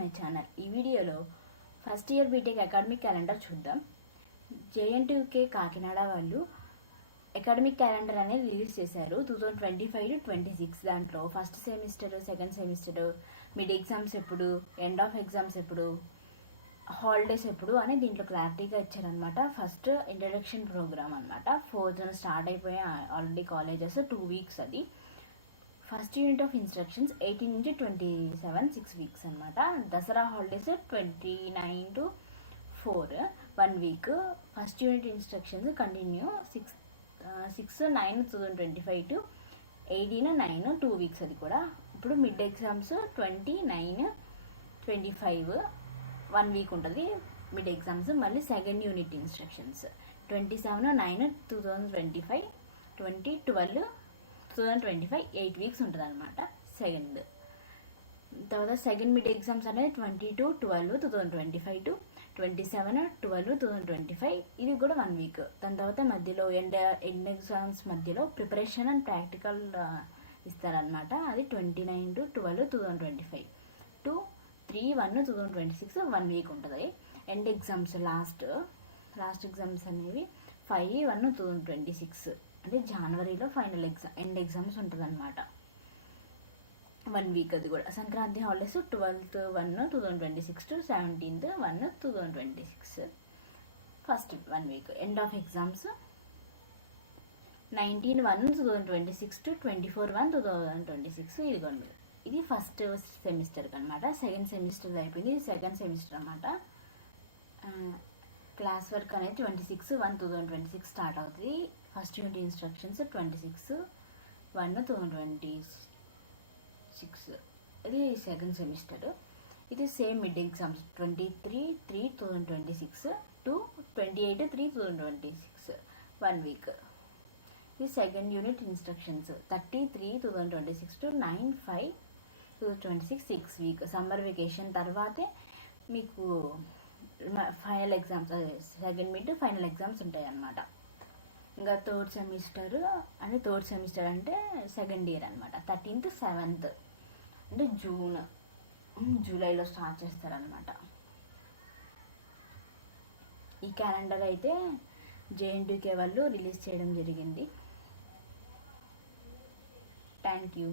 My channel. ఈ వీడియోలో first year BTech academic calendar చూద్దాం. JNTUK కాకినాడ వాళ్ళు అకాడమిక్ క్యాలెండర్ అనేది రిలీజ్ చేశారు 2025-26. దాంట్లో first semester, second semester, mid exams ఎప్పుడు, ఎండ్ ఆఫ్ ఎగ్జామ్స్ ఎప్పుడు, హాలిడేస్ ఎప్పుడు అని దీంట్లో క్లారిటీగా ఇచ్చారనమాట. ఫస్ట్ ఇంట్రడక్షన్ ప్రోగ్రామ్ అనమాట. 4th స్టార్ట్ అయిపోయి ఆల్రెడీ కాలేజెస్ 2 వీక్స్. అది ఫస్ట్ యూనిట్ ఆఫ్ ఇన్స్ట్రక్షన్స్ 18 నుంచి 27 6 వీక్స్ అనమాట. Dasara holidays 29 to 4 1 week. First unit instructions continue 6/9/2025 to 18/9 2 weeks. అది కూడా ఇప్పుడు మిడ్ ఎగ్జామ్స్ 29/25 1 వీక్ ఉంటుంది మిడ్ ఎగ్జామ్స్. మళ్ళీ సెకండ్ యూనిట్ ఇన్స్ట్రక్షన్స్ 27/9/2025 20/12/2025 8 వీక్స్ ఉంటుంది అనమాట సెకండ్. తర్వాత సెకండ్ మిడ్ ఎగ్జామ్స్ అనేది 22/12/2025 to 27/12/2025 ఇది కూడా 1 వీక్. దాని తర్వాత మధ్యలో ఎండ్ ఎగ్జామ్స్ మధ్యలో ప్రిపరేషన్ అండ్ ప్రాక్టికల్ ఇస్తారనమాట. అది 29/12/2025 to 3/1/2026 1 వీక్ ఉంటుంది. ఎండ్ ఎగ్జామ్స్ లాస్ట్ ఎగ్జామ్స్ అనేవి 5/1/2026 అంటే జనవరిలో ఫైనల్ ఎగ్జామ్ ఎండ్ ఎగ్జామ్స్ ఉంటుంది అనమాట. 1 వీక్. అది కూడా Sankranti holidays 12/1/2026 to 17/1/2026 first 1 week. End of exams 19/1/2026 to 24/1/2026 ఇది 1 వీక్. ఇది ఫస్ట్ సెమిస్టర్కి అనమాట. సెకండ్ సెమిస్టర్ అయిపోయింది. ఇది సెకండ్ సెమిస్టర్ అనమాట. క్లాస్ వర్క్ అనేది 26/1/2026 స్టార్ట్ అవుతుంది. ఫస్ట్ యూనిట్ ఇన్స్ట్రక్షన్స్ 26/1/2026 ఇది సెకండ్ సెమిస్టర్. ఇది same mid exams 23/3/2026 to 28/3/2026 1 week. ఇది second unit instructions 33/2026 to 9/5/2026 6 week. Summer vacation తర్వాతే మీకు final exams, second mid final exams ఉంటాయి అన్నమాట. ఇంకా థర్డ్ సెమిస్టర్ అంటే సెకండ్ ఇయర్ అనమాట. 13th 7th అంటే జూలైలో స్టార్ట్ చేస్తారనమాట. ఈ క్యాలెండర్ అయితే JNTUK వాళ్ళు రిలీజ్ చేయడం జరిగింది. Thank you.